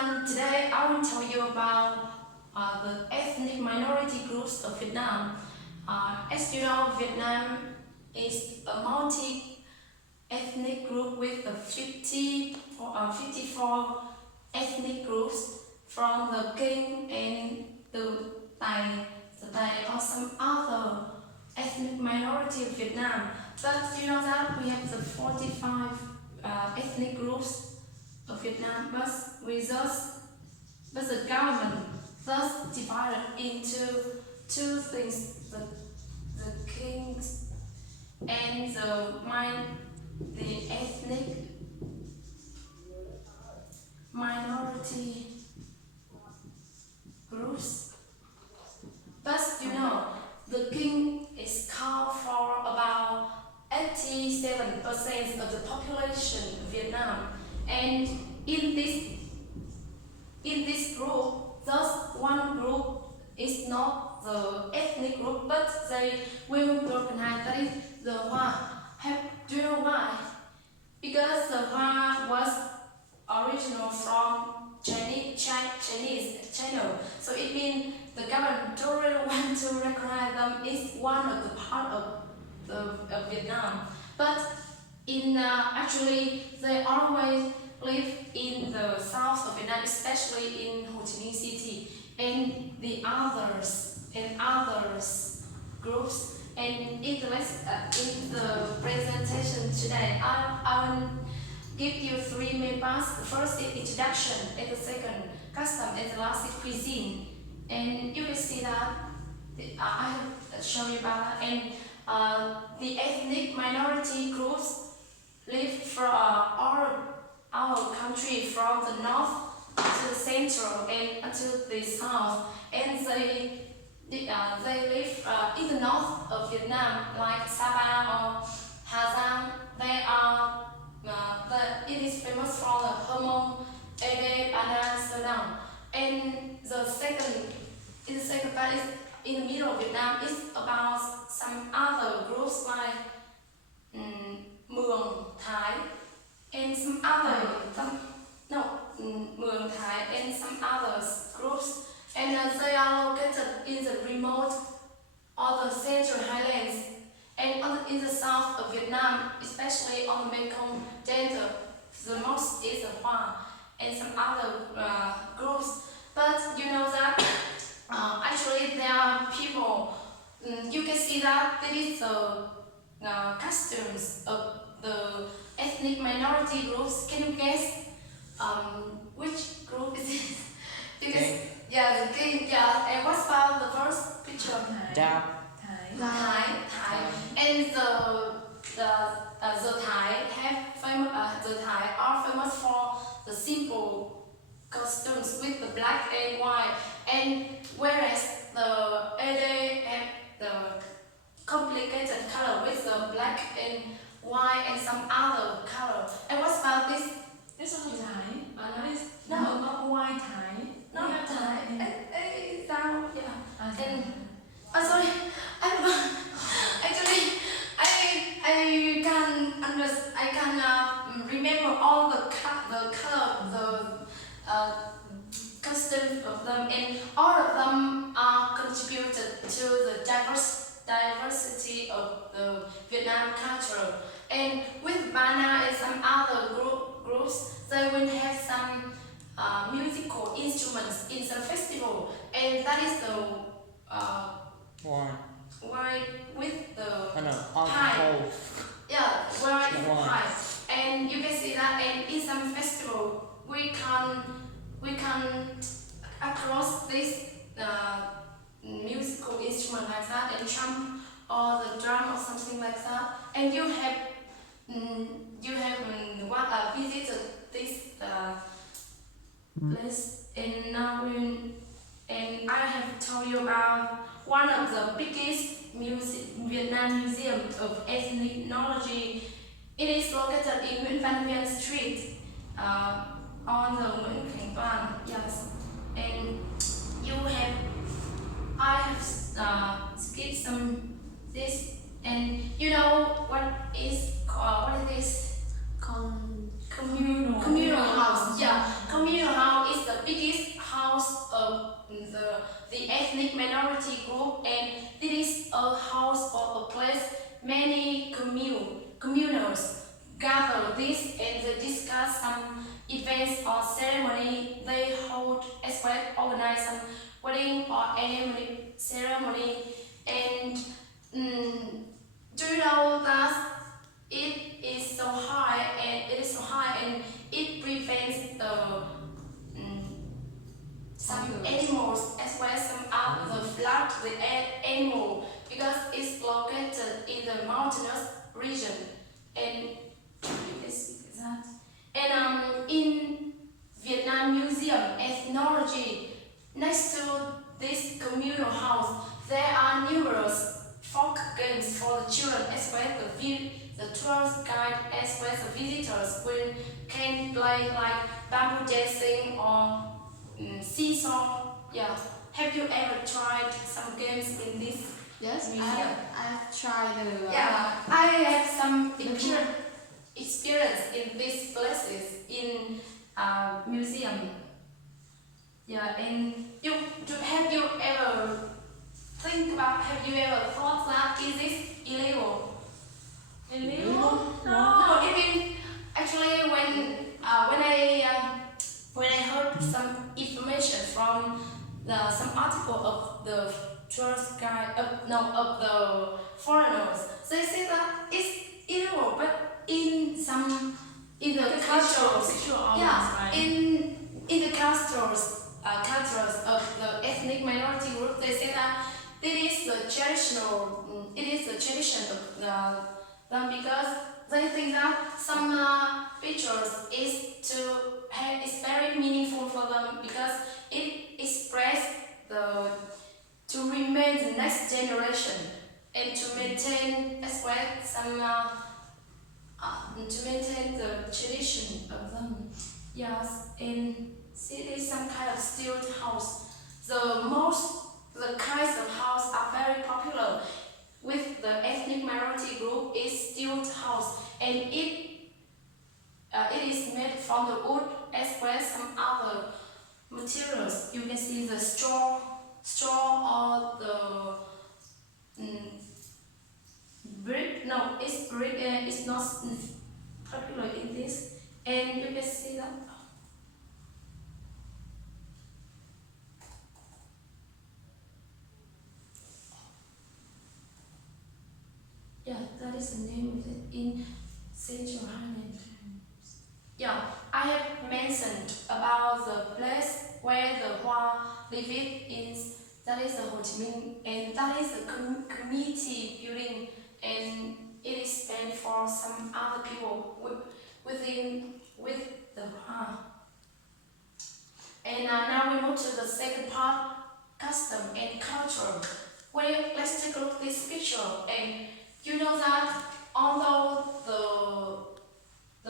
everyone, today I will tell you about the ethnic minority groups of Vietnam. As you know, Vietnam is a multi-ethnic group with 54 ethnic groups from the Kinh and the Tài or some other ethnic minority of Vietnam. But you know that we have the 45 ethnic groups of Vietnam, but the government thus divided into two things: the kings and the ethnic minority groups. But you know, the king is count for about 87% of the population of Vietnam, and in this group, thus one group is not the ethnic group, but they will recognize that is the Hoa. Do you know why? Because the Hoa was original from Chinese channel, so it means the government don't really want to recognize them as one of the part of Vietnam. But actually they always live in the south of Vietnam, especially in Ho Chi Minh City, and the others groups. And in the presentation today, I will give you three main parts. The first is introduction, and the second custom, and the last is cuisine. And you will see that I have shown you about that. And the ethnic minority groups live from all our country, from the north to the central and until the south, and they live in the north of Vietnam, like Sapa or Hà Giang. They are it is famous for the Hmong, Ede, Ana, Sơ. And the second part is in the middle of Vietnam. It's about some other groups like Mường, Thái, and some other Mường, Thái, and some other groups, and they are located in the remote or the central highlands, and in the south of Vietnam, especially on the Mekong Delta. The most is the Hoa and some other groups. But you know that actually there are people. You can see that this is the customs of the ethnic minority groups. Can you guess which group is it? Because the king. And what's about the first picture? Thai. And the Thai are famous for the simple costumes with the black and white, and whereas the Ede have the complicated color with the black and white and some other color. And what's about this? This one is Thai. No, not white Thai. not Thai. And sorry, I forgot. Actually, I can remember all the color of the customs of them, and all of them are contributed to the diversity of the Vietnam culture. And with Bana and some other groups, they will have some musical instruments in the festival, and that is the why with the pie. Why with pie. And you can see that, and in some festival we can across this musical instrument like that, and drum or the drum or something like that. And you have visited this place, and I have told you about one of the biggest Vietnam museum of ethnology. It is located in Nguyễn Văn Huyên Street on the Nguyễn Khánh Toàn. Yes, and I have skipped some this, and you know what is this? Communal house. Yeah, communal house is the events or ceremony they hold, as well organize some wedding or any ceremony. And do you know that it is so high and it prevents the some animals as well as some other flood the animal, because it's located in the mountainous region. And that. And in Vietnam Museum Ethnology, next to this communal house, there are numerous folk games for the children as well as the tourist guide as well as the visitors can play like bamboo dancing or seesaw. Yeah. Have you ever tried some games in this Yes, museum? I've tried the. Yeah, I have some experience in these places in museum. Yeah, and have you ever thought that is this illegal? Illegal? No, even actually when I heard some information from some article of the tourist guide of the foreigners, they say that it's illegal, but in the cultures, yeah, in the cultures of the ethnic minority group, they say that it is the tradition of them, because they think that some pictures is very meaningful for them, because it expresses to remain the next generation and to maintain as well some to maintain the tradition of them. Yes, and see, it is some kind of stilt house. The kinds of house are very popular with the ethnic minority group is stilt house, and it is made from the wood as well as some other materials. You can see the straw or the brick. No, it's brick. It's not popular in this, and you can see that. Yeah, that is the name of it in Central Highland. Yeah, I have mentioned about the place where the Hoa live is. That is the Ho Chi Minh, and that is the community building, and it is spent for some other people with the Hoa. And now we move to the second part, custom and culture. Well, let's take a look at this picture, and you know that although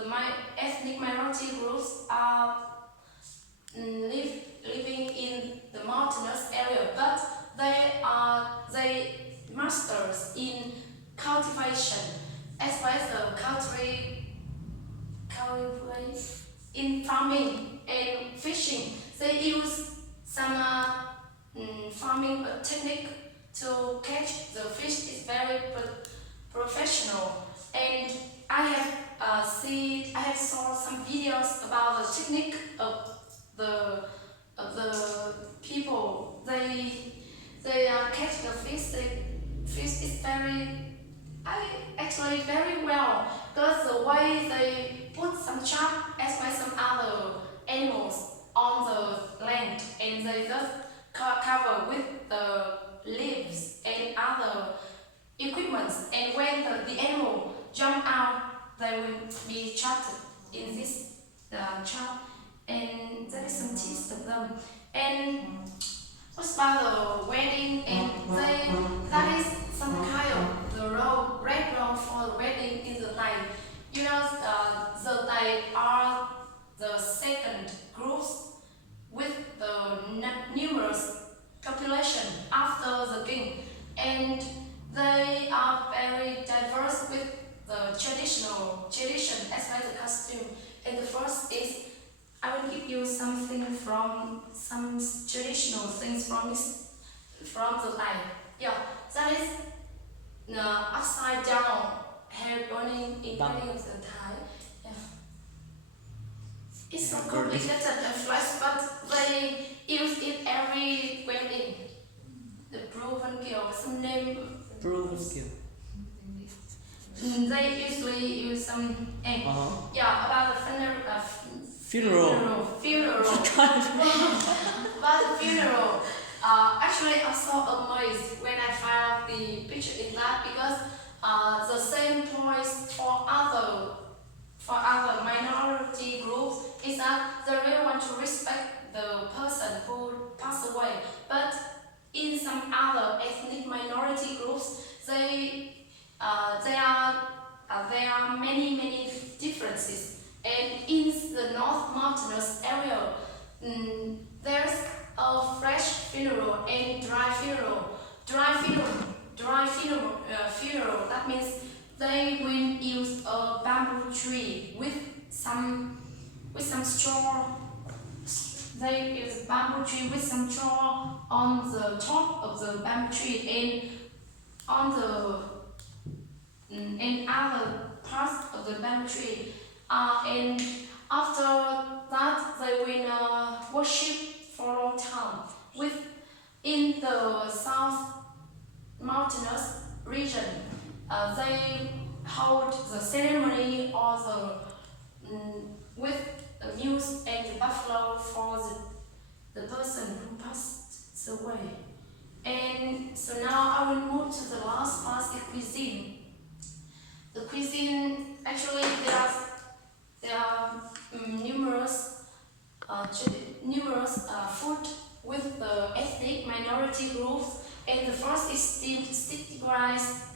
my ethnic minority groups are living in the mountainous area, but they masters in cultivation as well as the cultivate in farming and fishing. They use some farming technique to catch the fish. Is very professional, and I have saw some videos about the technique of the people. They catch the fish. The fish is very well, because the way they put some shark as well as some other animals on the land, and they just cover with the leaves and other equipments, and when the animal jump out, they will be trapped in this trap, and there is some tips of them. And what's about the wedding, and that is some kind of the red road for the wedding in the night. You know, they are the second groups with the numerous population after the king, and they are very diverse with the tradition as well as the costume. And the first is, I will give you something from some traditional things from the life. Yeah, that is the upside down hair burning in wedding of the Thai. Yeah. It's so complicated and flash, but they use it every wedding. The proven kill, some name. Proven skill. They usually use some about the Funeral. About the funeral. Actually, I'm so amazed when I find out the picture in that because the same points for other minority groups is that they really want to respect the person who passed away, but in some other ethnic minority groups, there are many differences, and in the North Mountainous area, there's a fresh funeral and dry funeral. Funeral. That means they will use a bamboo tree with some straw. They use a bamboo tree with some straw on the top of the bamboo tree and on the and other parts of the bamboo tree. And after that, they will worship for a long time. In the South Mountainous region, they hold the ceremony or with the mules and the buffalo for the person who passed away. And so now I will move to the last part, the cuisine. The cuisine, actually, there are numerous food with the ethnic minority groups, and the first is steamed sticky rice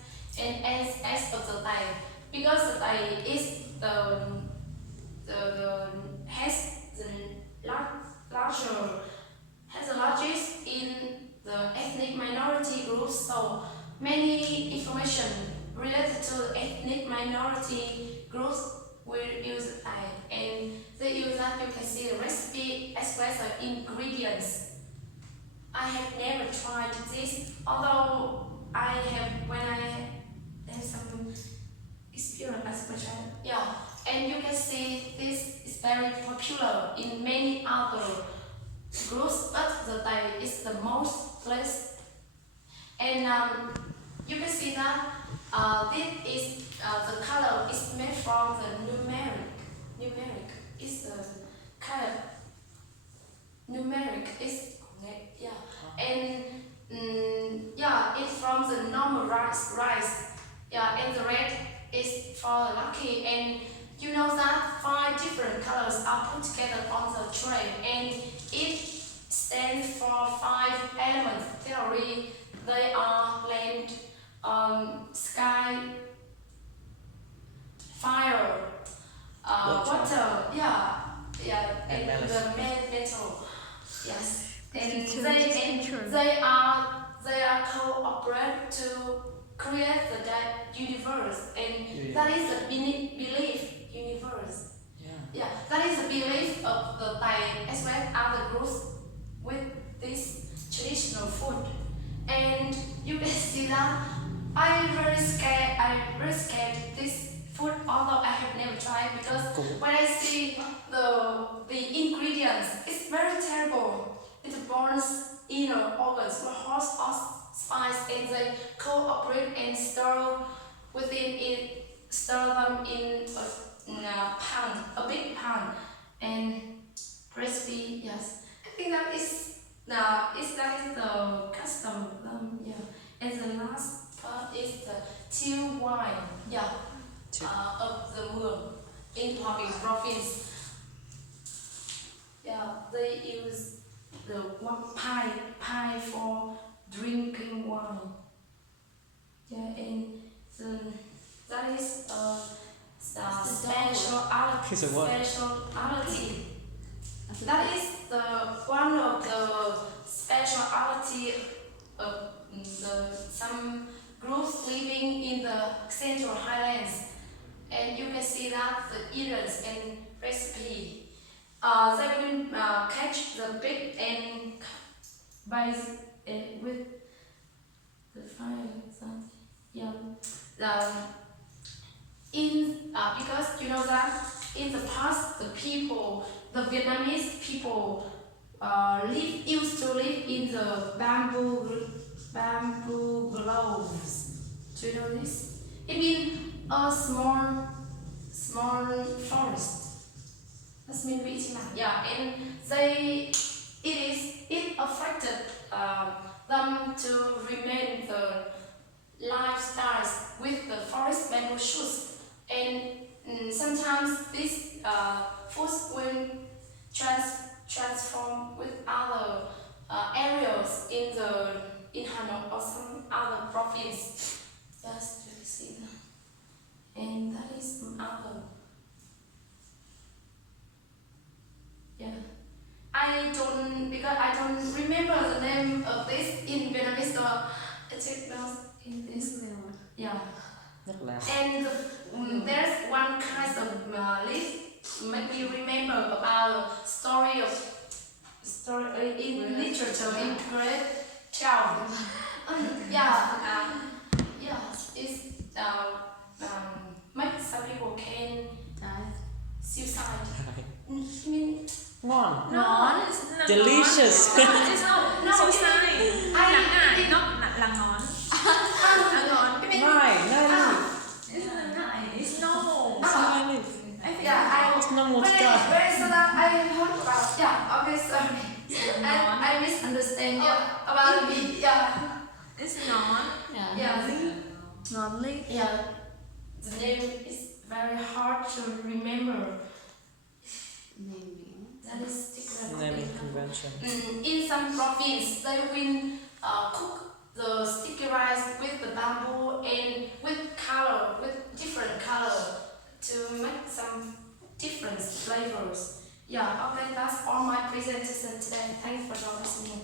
and eggs of the Thai, because the Thai is has the largest in the ethnic minority groups, so many information related to ethnic minority groups will use Thai, and they use that. You can see the recipe as well as the ingredients. I have never tried this, although when I have some experience as a child. Yeah, and you can see this is very popular in many other groups, but the Thai is the most placed. And you can see that this is the color is made from the numeric is the color. Numeric is and it's from the normal rice. Yeah, and the red is for the lucky. And you know that 5 different colors are put together on the tray, and it stands for 5 elements. Theory, they are land, sky, fire, water, and the metal. Yes. And they are cooperate to create the universe, and that is the belief universe. Yeah, that is the belief of the Thai as well as other groups with this traditional food. And you can see that I very scared this food, although I have never tried, because when I see the ingredients, it's very terrible. It burns inner organs with hot spice, and they cooperate and stir them in a pan, a big pan, and recipe. Yes, I think that is the custom. And the last part is the teal wine. Of the Mueang in Hòa province. Yeah, they use the one pie for drinking wine. Yeah, and that is speciality. That is one of the speciality of some groups living in the Central Highlands. And you can see that the eaters and recipe. They will catch the pig and bite it with the fire. Because you know that in the past the people the Vietnamese people used to live in the bamboo groves. Do you know this? It means a small forest. That's mean which man? Yeah, and it affected them to remain the lifestyles with the forest bamboo shoots, and sometimes this foods will transform with other areas in Hanoi or some other province. Just to see that, and that is other. Yeah, I don't remember the name of this in Vietnamese, so I take notes in this. Yeah. Rất là And there's one kind of list make me remember about story in literature in grade 12. Yeah, it's make some people can suicide. I mean, ngon. Ngón is Delicious. Ngón is no suicide. Là ngải, not là ngón. Là ngón. Cái bên Ngai, ngai. is là ngải. Is no. Ngai. I think It's not much when I heard about, okay, sorry. I misunderstand about it. it's ngón. Yeah. Ngón ly. Yeah, the name is very hard to remember. That is secret. Naming convention. In some province, they will cook the sticky rice with the bamboo and with different color to make some different flavors. Yeah, okay, that's all my presentation today. Thanks for listening.